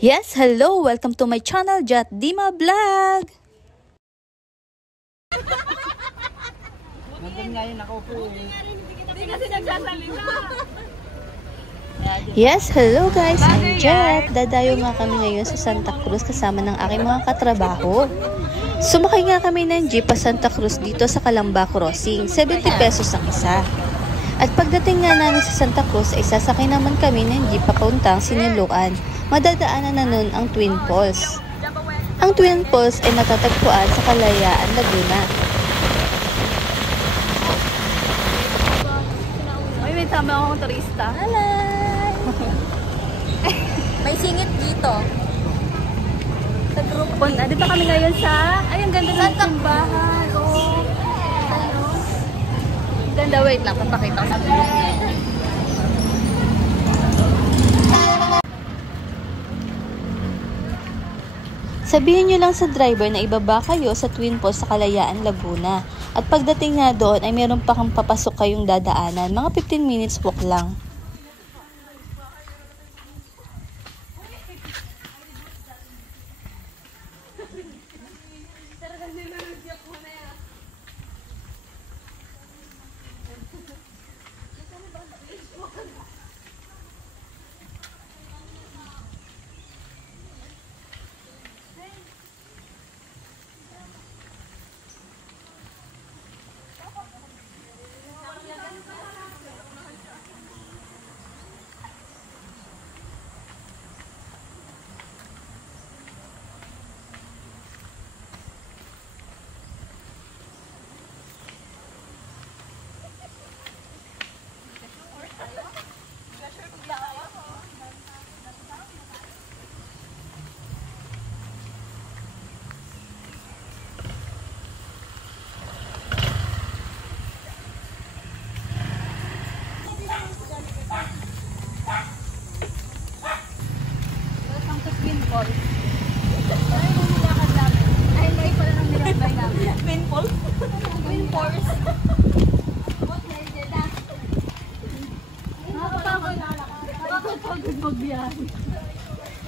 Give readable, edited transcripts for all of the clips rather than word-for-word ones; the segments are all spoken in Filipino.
Yes, hello! Welcome to my channel, Jat Dima Vlog! Nandun nga yun, nakaupo eh. Hindi kasi nagsasalita. Yes, hello guys! I'm Jet! Dadayo nga kami ngayon sa Santa Cruz kasama ng aking mga katrabaho. Sumakay nga kami ng jeep pa Santa Cruz dito sa Calamba Crossing. 70 pesos ang isa. At pagdating nga namin sa Santa Cruz ay sasakay naman kami ng jeep papuntang Siniloan. Madadaanan na nun ang Twin Falls. Ang Twin Falls ay matatagpuan sa Kalayaan, Laguna. May tama akong turista. Halay! May singit dito. Sa group B. Dito kami ngayon sa... Ay, ang ganda ng simbahan. Oh. Ganda, wait lang. Papakita ko sa video. Sabihin nyo lang sa driver na ibaba kayo sa Twin Falls sa Kalayaan, Laguna. At pagdating nga doon ay meron pa kang papasok kayong dadaanan. Mga 15 minutes walk lang.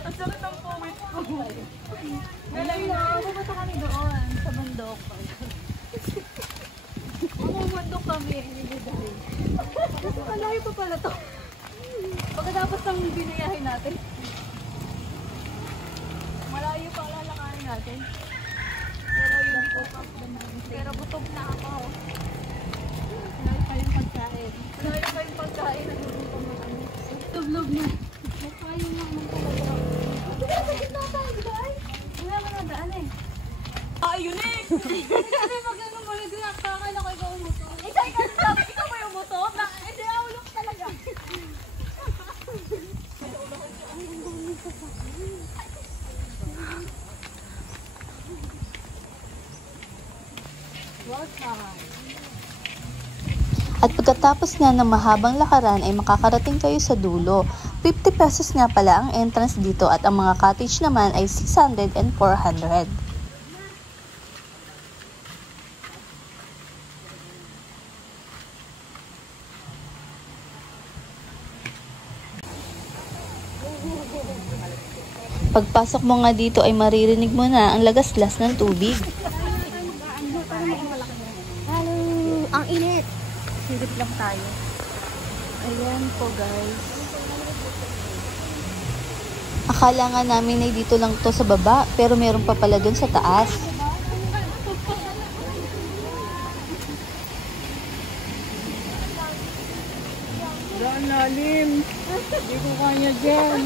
Ang sarap ng pawit ko. Ngayon na, pumunta kami doon sa bundok. Bundok kami. Malayo pa pala to. Pagkatapos ng biniyahin natin. Malayo pa lalakarin natin. Pero yung pero butog na ako. Malayo pa yung pagkain. Malayo pa yung pagkain. Tublog na. Ayaw na naman talaga. Hindi sa gitna tayo, guys. Wala ka na daan eh. Ayun eh! Kasi mag-ano mo rin, kakala ko ikaw umuto. Ikaw sabi, ikaw mo yung umuto? Hindi, naulok talaga. At pagkatapos nga ng mahabang lakaran ay makakarating kayo sa dulo. 50 pesos nga pala ang entrance dito at ang mga cottage naman ay 600 and 400. Pagpasok mo nga dito ay maririnig mo na ang lagaslas ng tubig. Hello! Ang init! Silip lang tayo. Ayan po guys. Akala nga namin ay dito lang to sa baba, pero meron pa pala dun sa taas. Daan lalim. Hindi ko kanya dyan.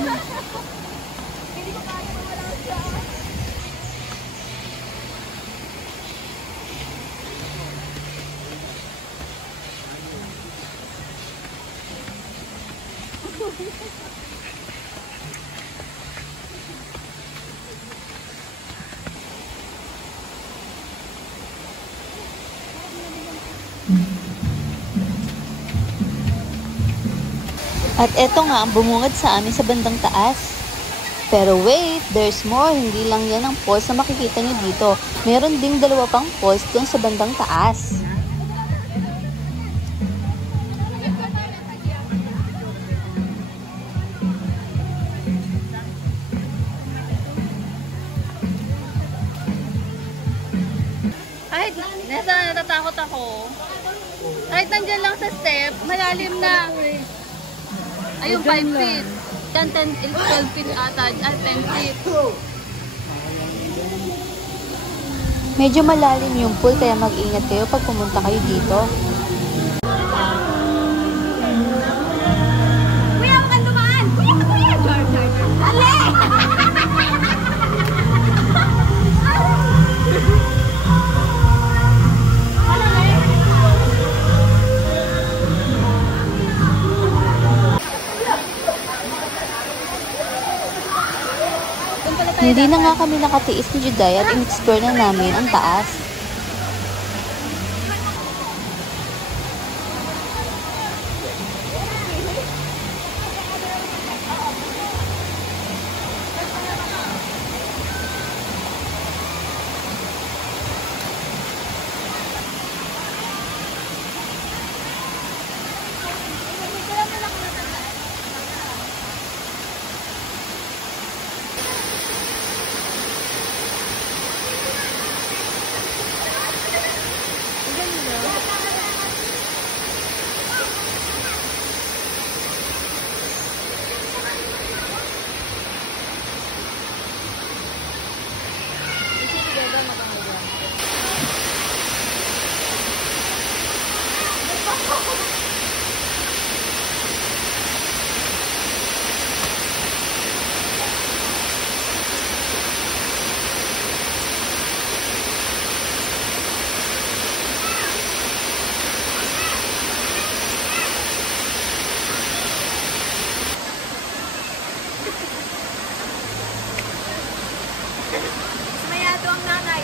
At eto nga ang bumungad sa amin sa bandang taas. Pero wait, there's more. Hindi lang yan ang falls na makikita nyo dito. Meron ding dalawa pang falls dun sa bandang taas. Nasa natatakot ako. Kahit nandyan lang sa step, malalim na. Ayun, 5 feet. 12 feet ata. 10 feet. Medyo malalim yung pool kaya mag-ingat kayo pag pumunta kayo dito. Kuya, huwag kang dumaan! Kuya! Ale! Hindi na nga kami nakatiis ni Juday at in-explore na namin ang taas. Sumayado ang nanay.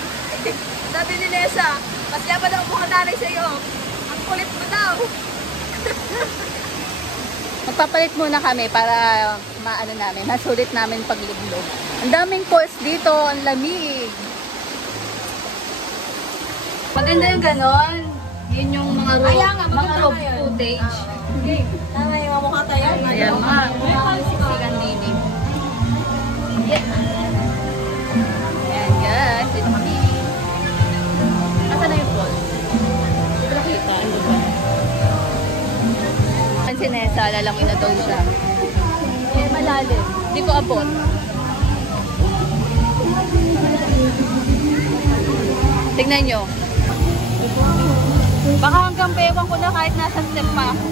Sabi ni Nessa, mas pa daw po ang nanay sa'yo. Ang kulit mo daw. Magpapalit muna kami para maano namin, masulit namin pagliblog. Ang daming poles dito, ang lamig. Maganda yung ganon. Yun yung mga road footage. Tama yung mukha tayo. Ayan nga. Sigan nini. Ayan guys, dito kami. Asa na yung falls? Ito nakita, ano ba? Si Nessa, lalangin na daw siya. Eh, malalim. Hindi ko abot. Tignan nyo. Baka hanggang bewang ko na kahit nasa step pa ako.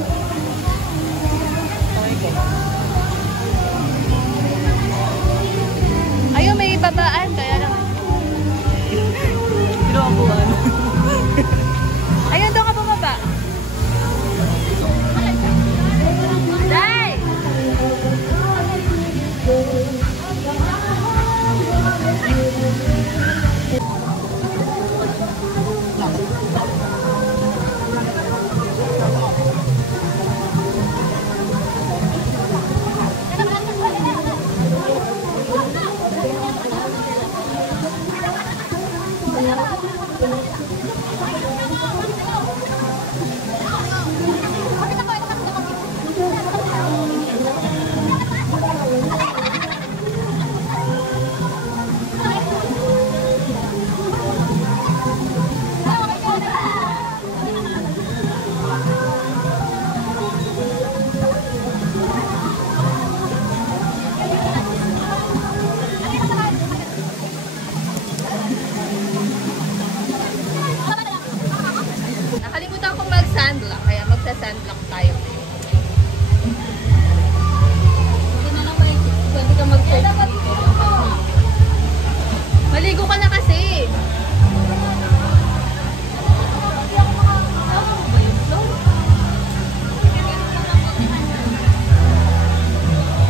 Ayun, may babaan. Kaya lang. Pinabuhan. Ayun, doon ka bumaba. Day! Nakalimutan kong mag-sandlock, kaya magsa-sandlock tayo. Pwede ka mag-sandlock. Maligo ka na kasi.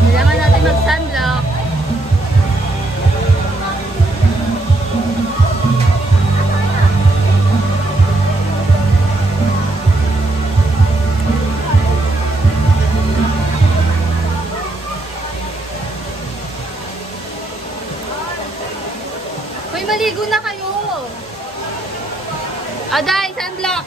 Kailangan natin mag-sandlock. Uy, maligo na kayo. Aday, sandlock.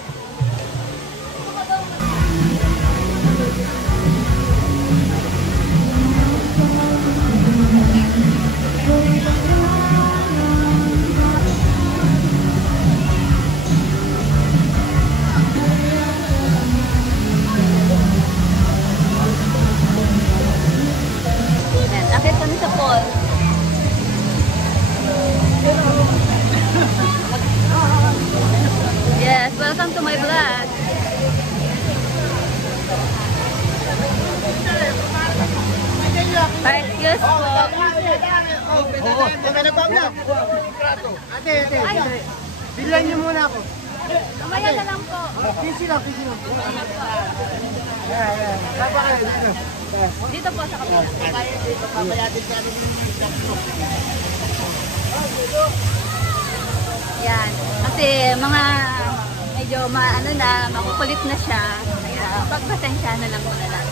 my vlog. Excuse po. Ate. Bilan niyo muna ako. Kamaya na lang po. Busy lang. Dito po sa kapila. Yan. Kasi mga medyo makukulit na siya. Kaya pagpasensya na lang muna lang.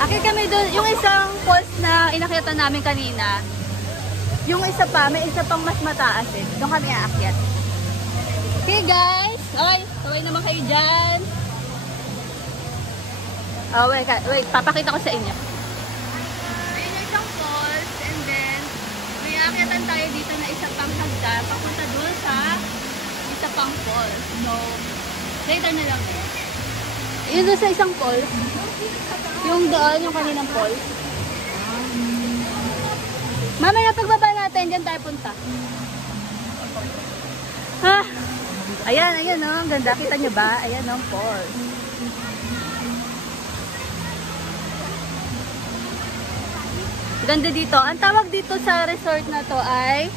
Akit kami doon, yung isang falls na inakyatan namin kanina, yung isa pa, may isa pang mas mataas eh. Doon kami aakyat. Okay guys! Ay, kaway naman kayo dyan. Oh, wait, papakita ko sa inyo. Ayun yung isang falls, and then may aakyatan tayo dito na isa pang hagdan, papunta doon sa isa pang falls. So, later na lang eh. Yun doon sa isang falls. Yung doon, yung kaninang falls. Mamaya pagbaba natin, dyan tayo punta. Ha? Ayan, oh, ang ganda. Kita nyo ba? Ayan, oh, falls. Ganda dito. Ang tawag dito sa resort na to ay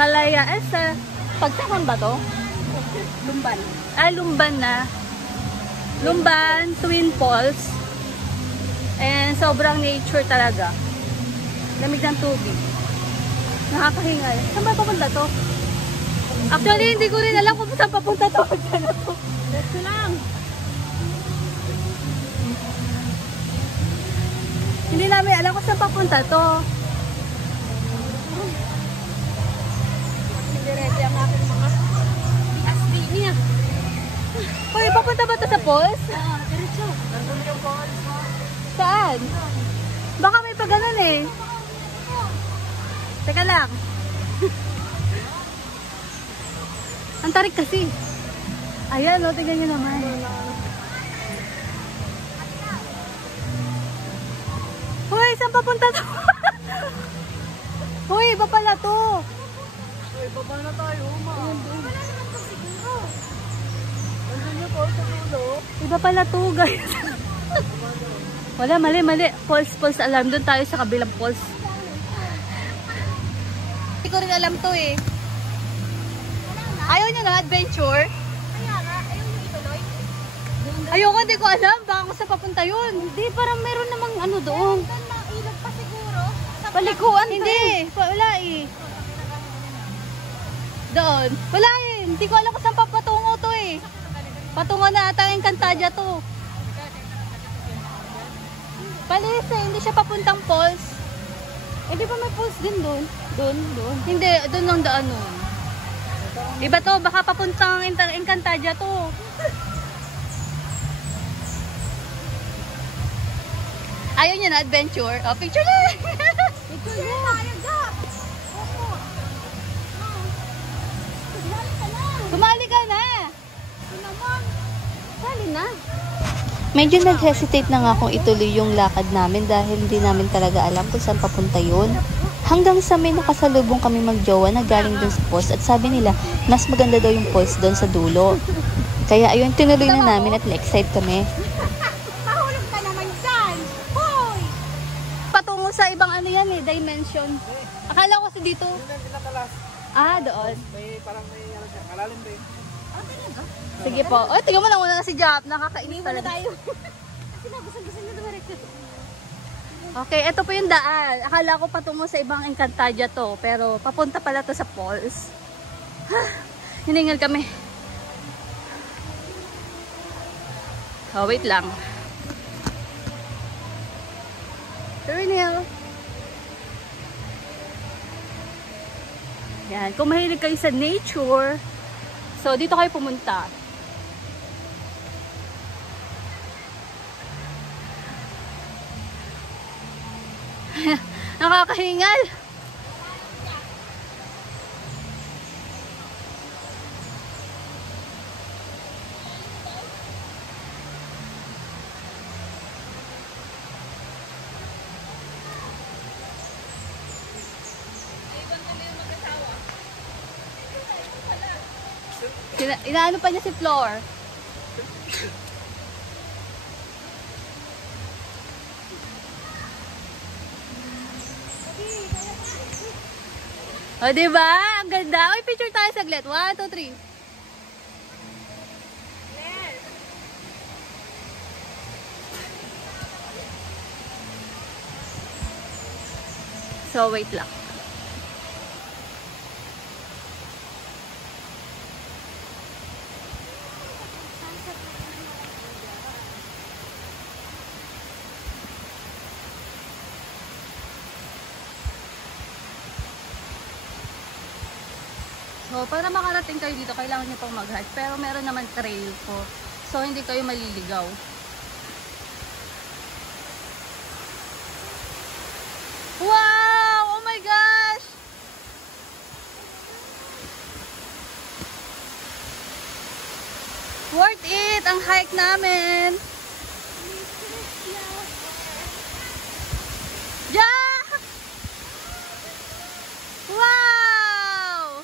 Kalaya. Sa Pagsakan ba to? Lumban. Lumban na. Lumban Twin Falls. And sobrang nature talaga. Lamig ng tubig. Nakakahingal. Saan ba papunta to? Actually, hindi ko rin alam kung saan papunta to. Dito lang. Hindi namin alam kung saan papunta to. Hindi ready ang aking mga asli niya. Hoy, papunta ba to sa falls? Diretso. Nandun yung falls. Saan? Baka may pa ganun eh. Teka lang. Ang tarik kasi. Ayan, o, tingnan nyo naman. Hoy, saan papunta to? Hoy, iba pala to. Ay, baba na tayo, ma. Wala naman to siguro. Nandun yung falls sa dulo. Iba pala to, guys. Wala, mali. False alarm. Doon tayo sa kabilang falls. Hindi ko rin alam to eh. Ayaw niya na adventure? Kaya nga, ayaw yung ituloy. Ayoko, hindi ko alam. Baka kung saan papunta yun. Hindi, parang meron namang ano doon. Doon na ilog pa siguro. Palikuan to. Hindi, wala eh. Doon. Wala eh. Hindi ko alam kung saan papatungo to eh. Patungo na ata yung Encantadia to. Palis eh, hindi siya papuntang falls. Eh, di ba may falls din doon? Doon. Hindi, doon ang daan nun. Iba to, baka papuntang Encantadia to. Ayaw niya na adventure. Oh, picture na! Picture na! Sumali ka na! Sali na! Medyo nag-hesitate na nga kung ituloy yung lakad namin dahil hindi namin talaga alam kung saan papunta yun. Hanggang sa may nakasalubong kami magjowa na galing dun sa falls at sabi nila mas maganda daw yung falls dun sa dulo. Kaya ayun, tinuloy na namin at na-excite kami. Mahulog ka naman dyan. Hoy! Patungo sa ibang ano yan eh, dimension. Akala ko kasi dito. Doon. May parang may ano siya, kalalim ba yun? Sige po. Oh, tingnan mo lang muna si Jap. Nakakainis talaga. Sinagusan na dumaretso. Okay, ito po yung daan. Akala ko patungo sa ibang Encantadia to. Pero papunta pala to sa falls. Hiningal kami. Oh, wait lang. Terminal. Yan. Kung mahilig kayo sa nature, so dito kayo pumunta. Nakakahingal. Inaano pa niya si Floor. O, diba? Ang ganda. Uy, picture tayo saglit. 1, 2, 3. So, wait lang. So, para makarating kayo dito, kailangan nyo pang mag-hike. Pero meron naman trail po. So, hindi kayo maliligaw. Wow! Oh my gosh! Worth it! Ang hike namin! Yeah! Wow!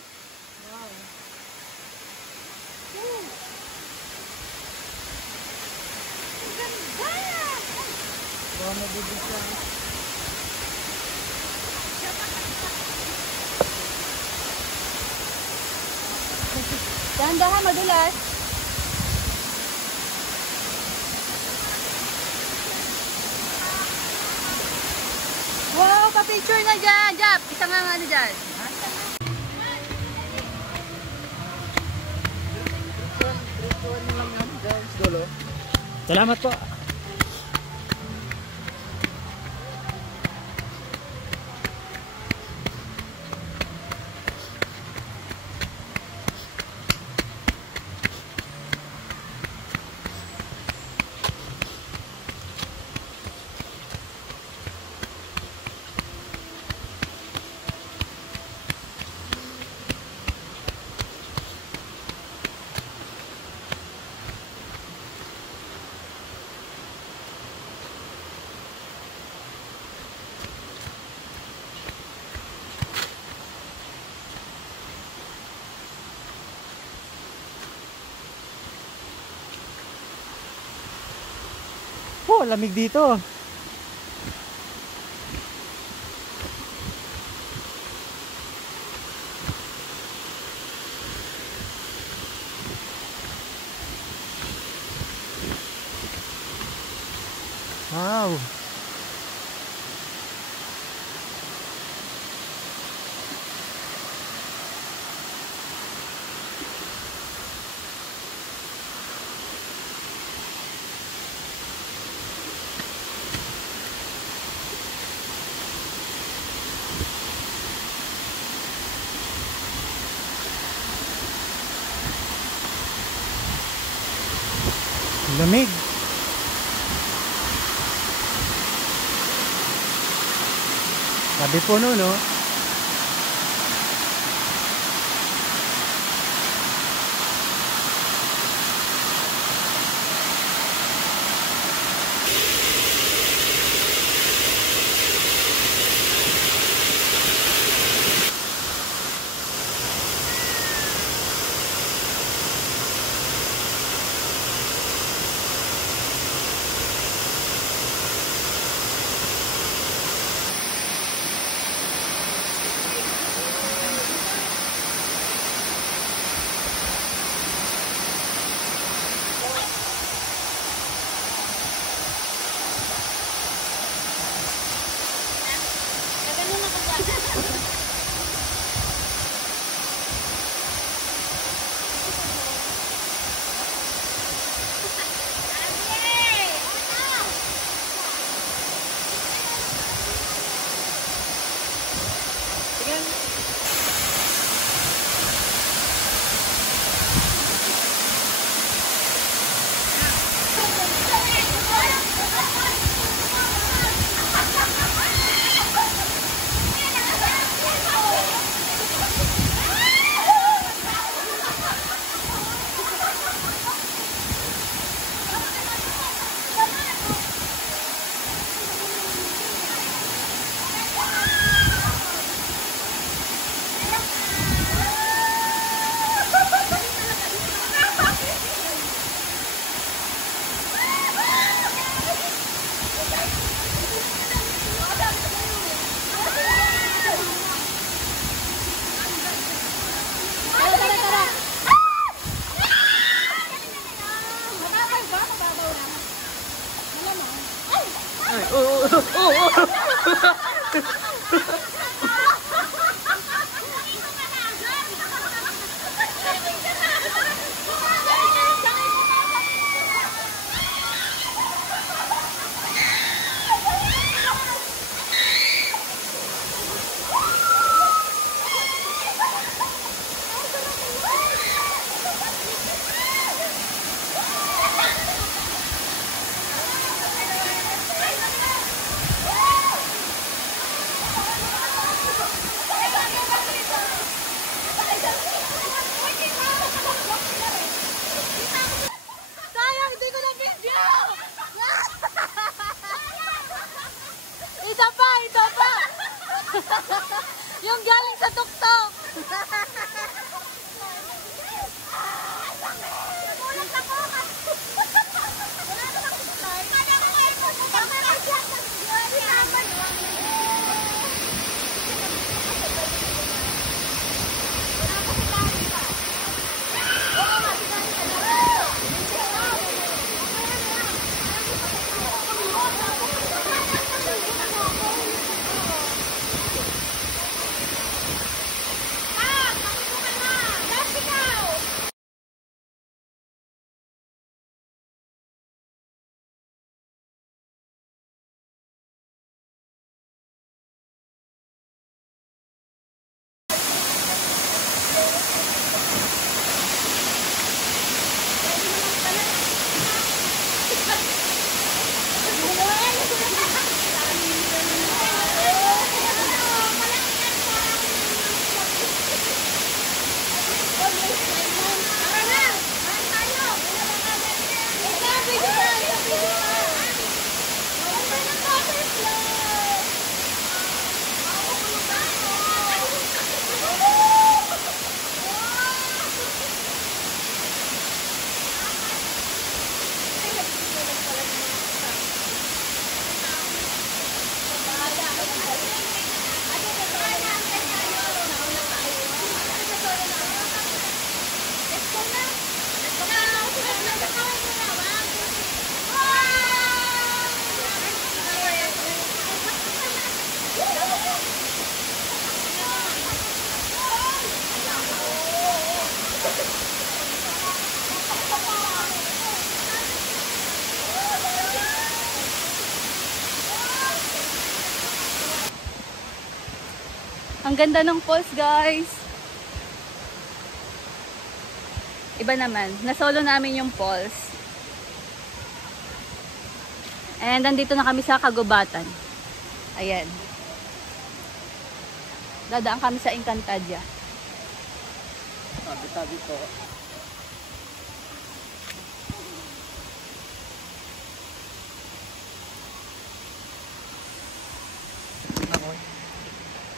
Baka mabibig yan. Dahan-dahan, madulas. Wow, pa-picture na dyan. Jap, isa nga ano dyan. Salamat po. Oh, lamig dito. Wow. Lamig. Sabi po no. Sayang, hindi ko na video! Isa pa! Yung galing sa tuktok! Ang ganda ng falls, guys. Iba naman. Nasolo namin yung falls. And nandito na kami sa kagubatan. Ayan. Dadaan kami sa Encantadia. Tabi-tabi po.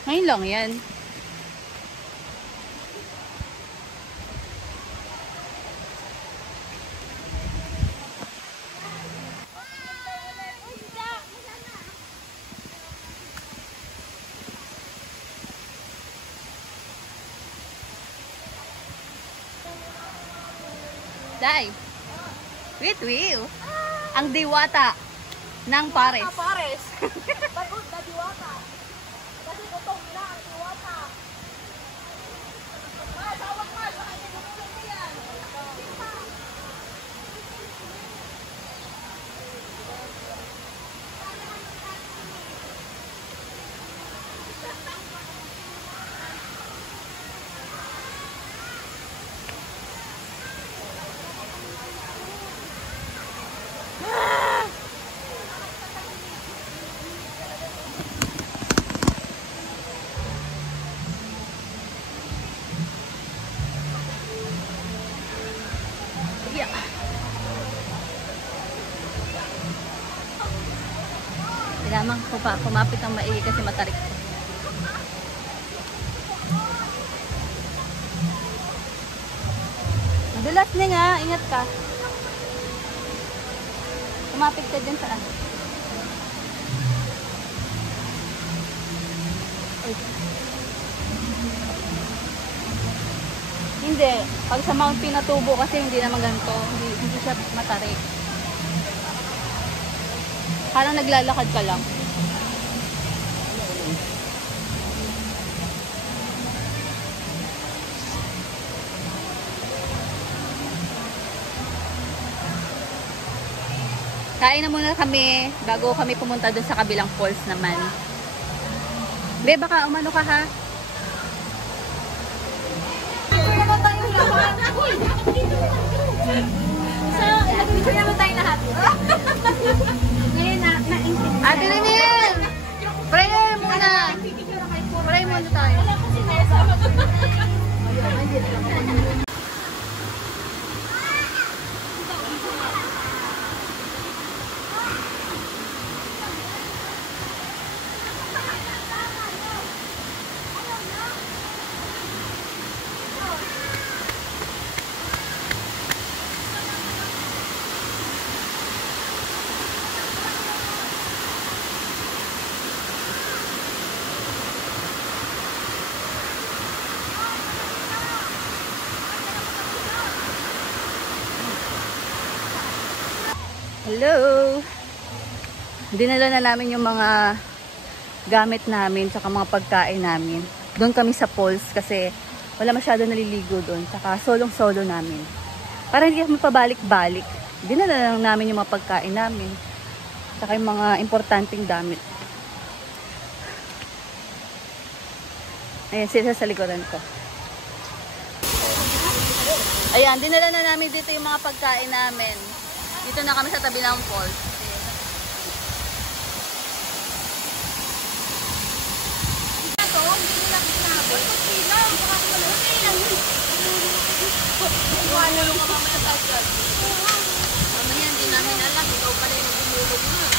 Ngayon lang yan. Day. Wait, ang diwata ng Pares. Pares. Pagod na diwata. Kasi gutom na ang diwata. Tawag ka. Baka tinutulog mo yan. Lamang kumapit ng maigi kasi matarik ko. Madulas na nga, ingat ka. Kumapit ka dyan sa ano. Hindi, pag sa Mount Pinatubo kasi hindi naman ganito, hindi siya matarik. Parang naglalakad ka lang. Kain na muna kami bago kami pumunta dun sa kabilang falls naman. Be, baka umano ka ha? Ate Lenil! Pray muna! Pray muna tayo. Hello! Dinala na namin yung mga gamit namin tsaka mga pagkain namin. Doon kami sa falls kasi wala masyado naliligo doon. Tsaka solong-solo namin. Para hindi kami pabalik-balik. Dinala lang namin yung mga pagkain namin. Tsaka yung mga importanteng damit. Ayan, sila sa likuran ko. Ayan, dinala na namin dito yung mga pagkain namin. Dito na kami sa tabi ng falls. Mamaya hindi namin alam. Ikaw pala yung tumulog na.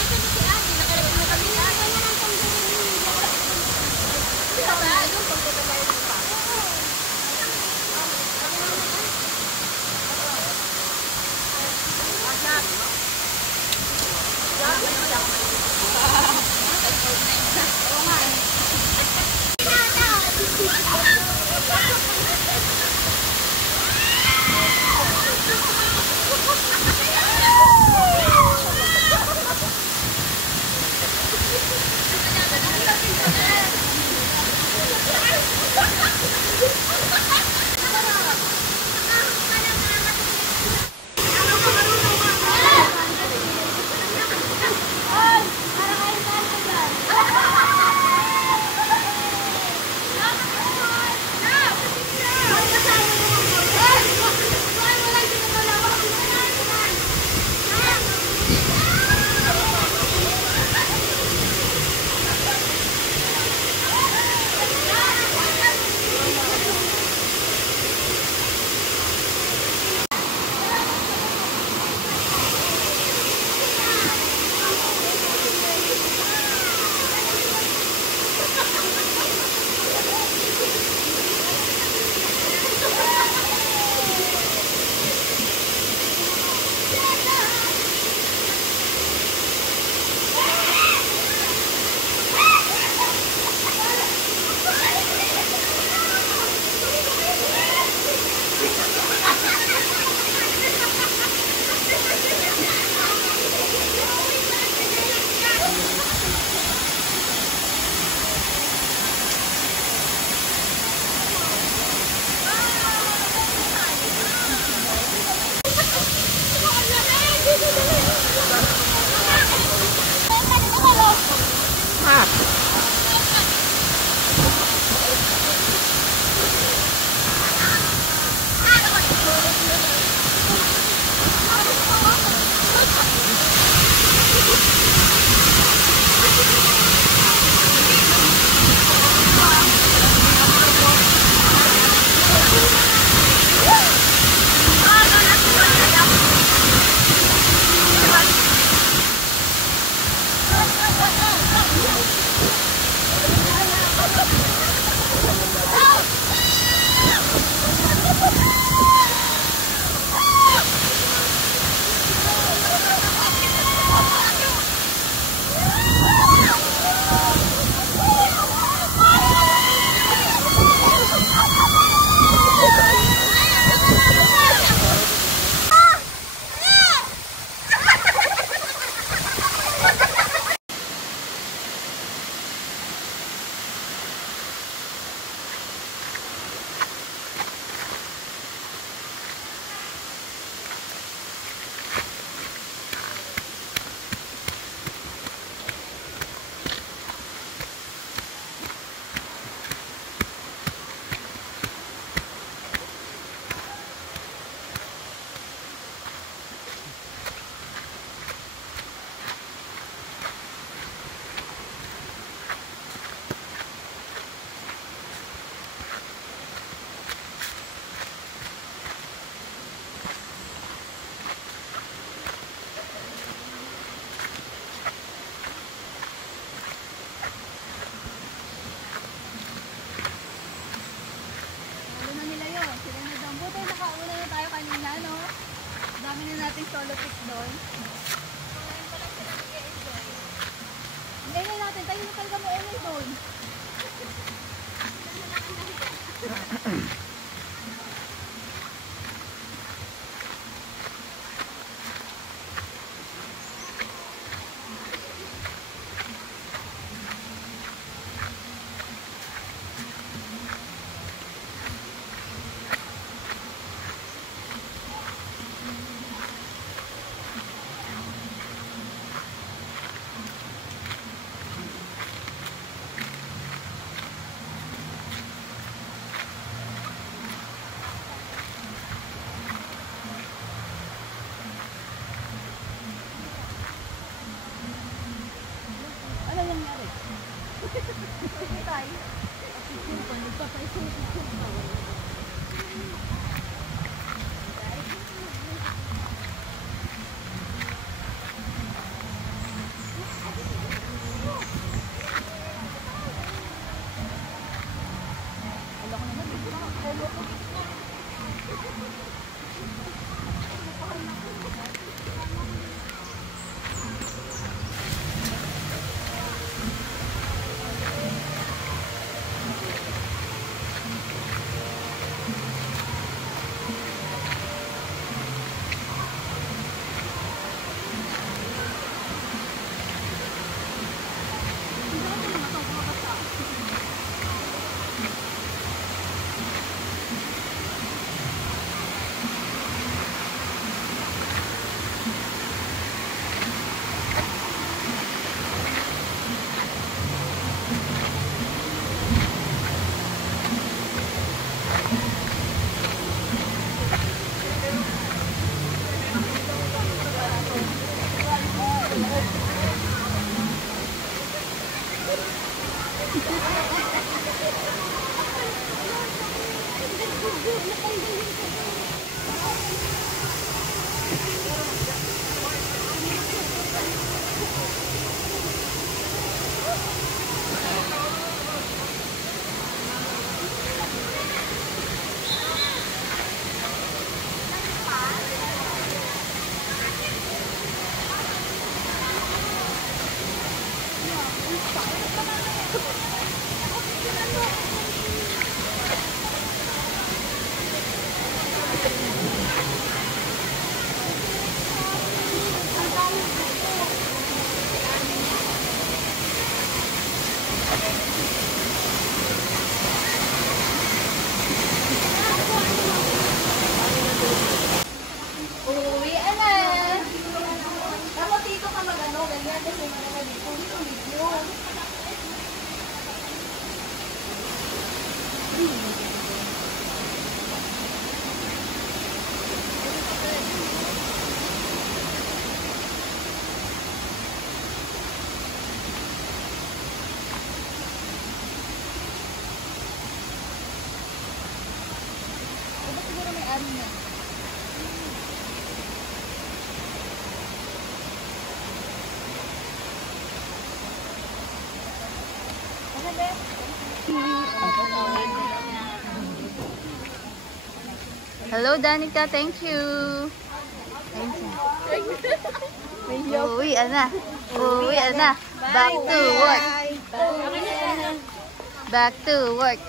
Hello, Danica. Thank you. Thank you. Uwi, ana. Uwi, ana. Back to work. Back to work.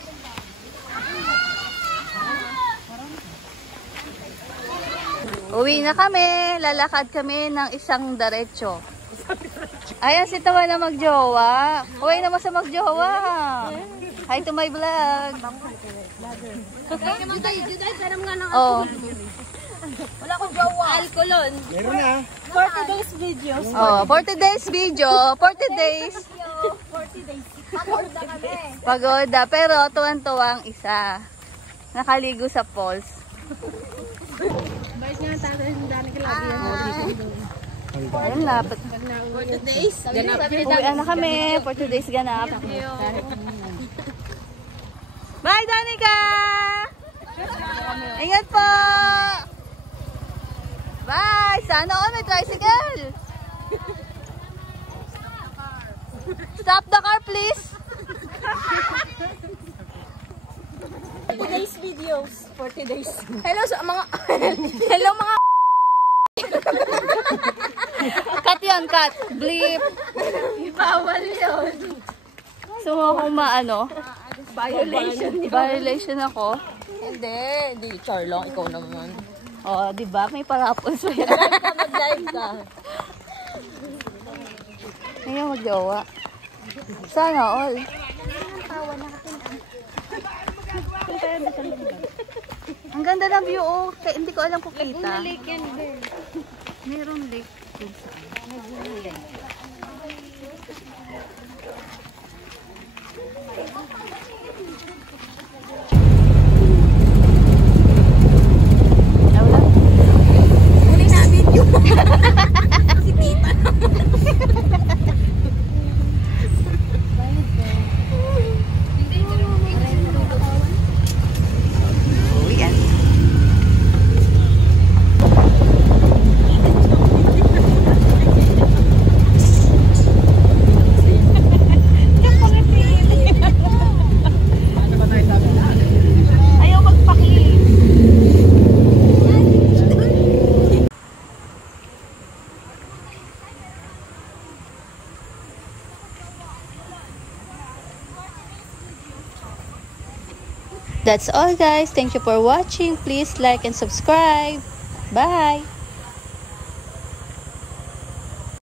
Uwi na kami. Lalakad kami ng isang diretso. Ayan si Tawa na magjowa. Uwi naman sa magjowa. Hi to my vlog. Oh. Wala akong jowa. Alcolon. Meron na. 40 days videos. Oh, 40 days video. 40 days. 40 days. Pagod na kami. Pagod na. Pero tuwan-tuwang isa. Nakaligo sa falls. Bait nga tatay ng Danica lagi yan. Ayun, lapit. 40 days. Uwi na kami. 40 days ganap. Bye, Danica! Ingat po! Bye! Sana all may tricycle! Stop the car, please! 40 days videos. 40 days. Hello sa mga... Hello, mga... Cut yun, cut. Bleep. Bawal yun. So, kung maano, Violation ako. Hindi, Charlong, ikaw naman. Oh, di ba? May parapos pa yan. Mag-live ka. Ngayon mag-jowa. Sana all. Ang ganda ng view, oh. Kaya hindi ko alam kung kita. Lake yan, Ben. Mayroong lake. Kunin na video. Si Tita. Ayaw magpaki. That's all guys. Thank you for watching. Please like and subscribe. Bye!